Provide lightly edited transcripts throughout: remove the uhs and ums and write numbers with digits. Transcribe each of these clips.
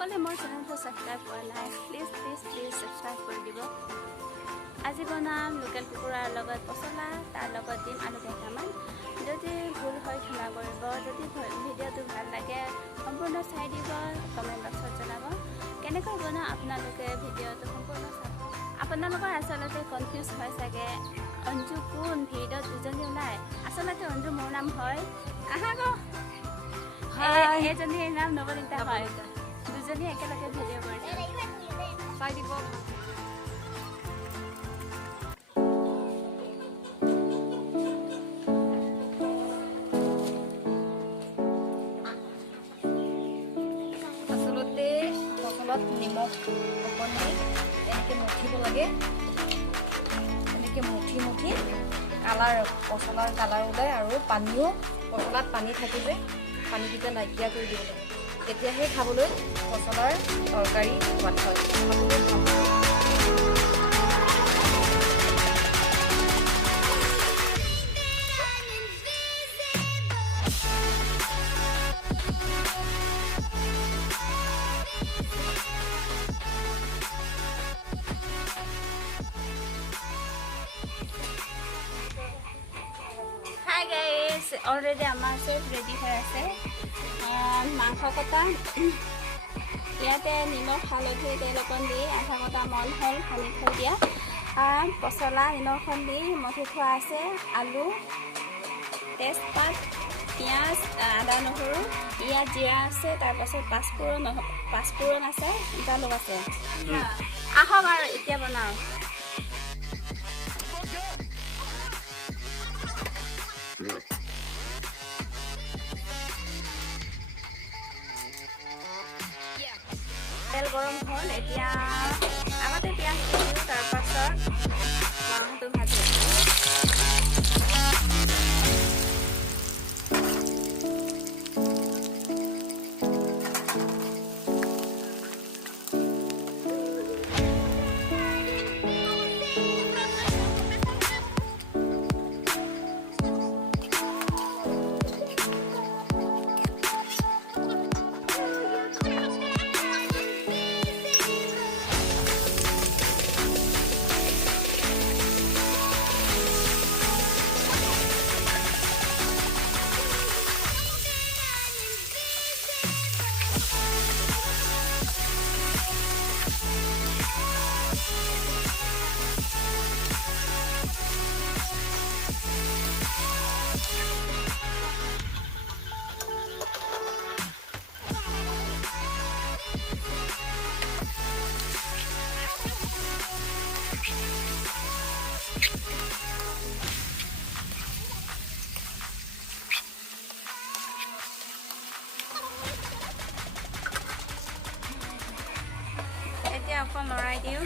যিসকলে মোৰ চেনেলটো ছাবস্ক্ৰাইব কৰা নাই প্লিজ ছাবস্ক্ৰাইব কৰি দিব। আজি বনাম লোকেল কুকুৰাৰ লগত পচলা, তাৰ লগত দিম আলু কেইটামান। যদি ভুল হয় ক্ষমা কৰিব। যদি ভিডিঅ'টো ভাল লাগে সম্পূৰ্ণ চাই দিব, কমেণ্ট বক্সত জনাব। কেনেকৈ বনাওঁ আপোনালোকে ভিডিঅ'টো সম্পূৰ্ণ চাব। আপোনালোকৰ আচলতে কনফিউজ হয় চাগে, অঞ্জু কোন? ভিডিঅ'ত দুজনী ওলাই, আচলতে অঞ্জু মোৰ নাম হয়। আহা গো এইজনীৰ নাম নৱনীতা হয়। দুজনী একেলগে ভিডিঅ' কৰিছে, চাই দিব। আচলতে পচলাত নিমখ অকণি এনেকৈ মঠিব লাগে। এনেকৈ মঠি কালাৰ, পচলাৰ কালাৰ ওলায় আৰু পানীও, পচলাত পানী থাকিলে পানীকেইটা নাইকিয়া কৰি দিব লাগে। তেতিয়াহে খাবলৈ পচলাৰ তৰকাৰী সোৱাদ হয়। হাই গাইজ, অলৰেডি আমাৰ চব ৰেডি হৈ আছে। মাংস কটা, ইয়াতে নিমখ হালধি তেল অকণ দি আধা কটা মন হ'ল সানি থৈ দিয়া। পচলা নিমখ দি মঠি থোৱা আছে। আলু, তেজপাত, পিঁয়াজ, আদা নহৰু, ইয়াত জিৰা আছে, তাৰপাছত পাঁচফোৰণ আছে, জালুক আছে। আহক আৰু এতিয়া বনাওঁ। তেল গৰম হ'ল, এতিয়া আগতে পিঁয়াজ দিছোঁ, তাৰপাছত মাংসটো ভাজিম। এতিয়া অকণ লৰাই দিওঁ।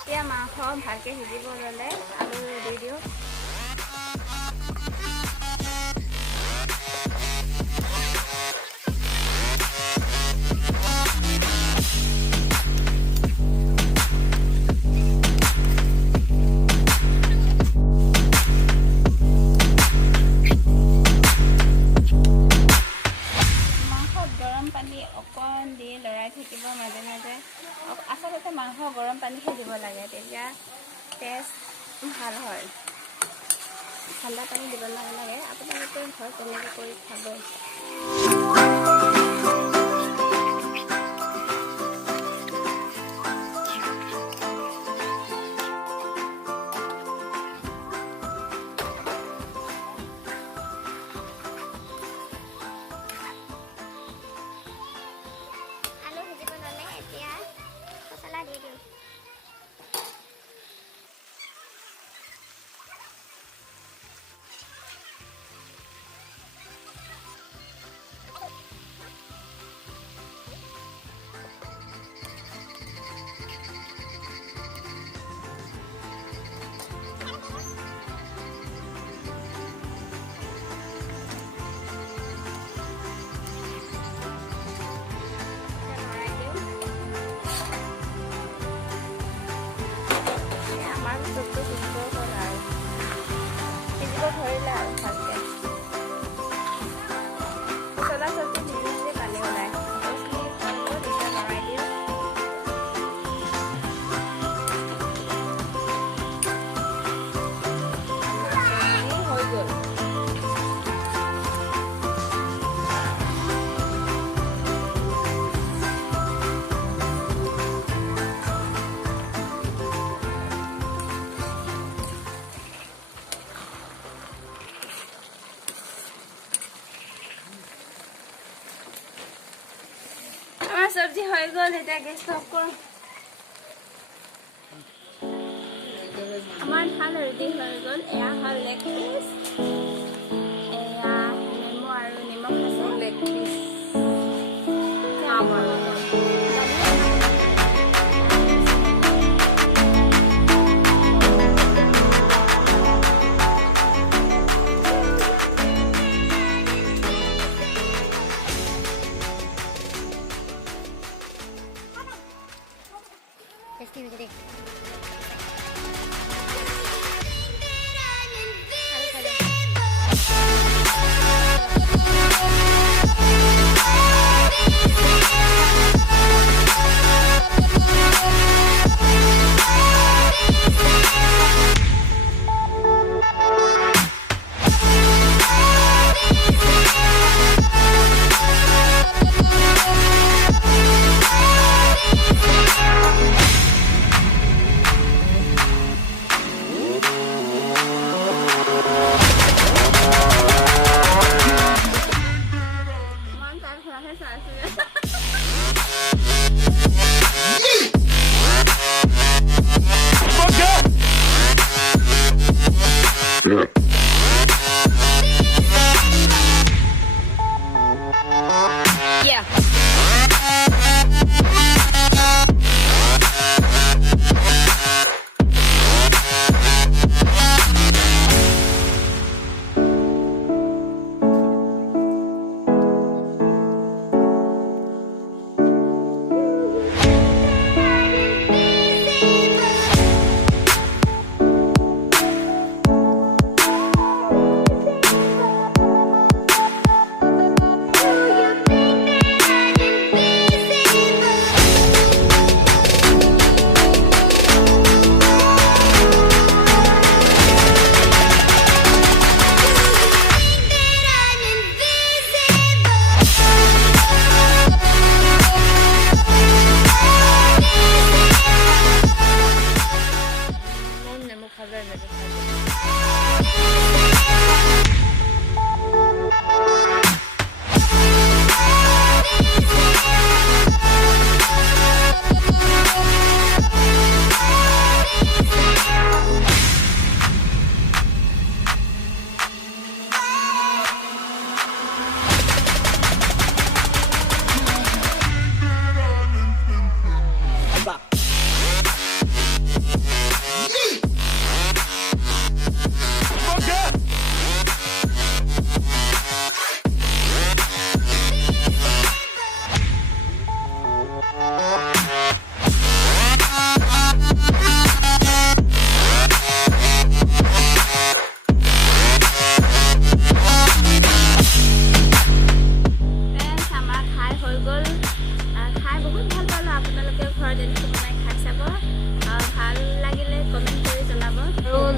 এতিয়া মাংস ভালকৈ সিজিব ল'লে আলু দি দিওঁ। অকণ দি লৰাই থাকিব মাজে মাজে। আচলতে মাংস গৰম পানীহে দিব লাগে, তেতিয়া টেষ্ট ভাল হয়। ঠাণ্ডা পানী দিব নালাগে। আপোনালোকে ঘৰত তেনেকৈ কৰি খাব। চব্জি হৈ গ'ল এতিয়া গেছটো অফ কৰোঁ আমাৰ ধান ৰেডি হৈ গ'ল এয়া হ'ল লেগ পিচ এয়া নেমু আৰু নিমখ আছে লেগ পিচ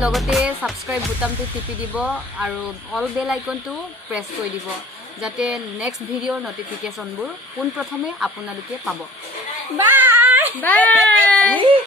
লগতে সাবস্ক্ৰাইব বুটামটো টিপি দিব আৰু অল বেল আইকনটো প্ৰেছ কৰি দিব যাতে নেক্সট ভিডিঅ'ৰ নটিফিকেশনবোৰ পোন প্ৰথমে আপোনালোকে পাব। Bye bye.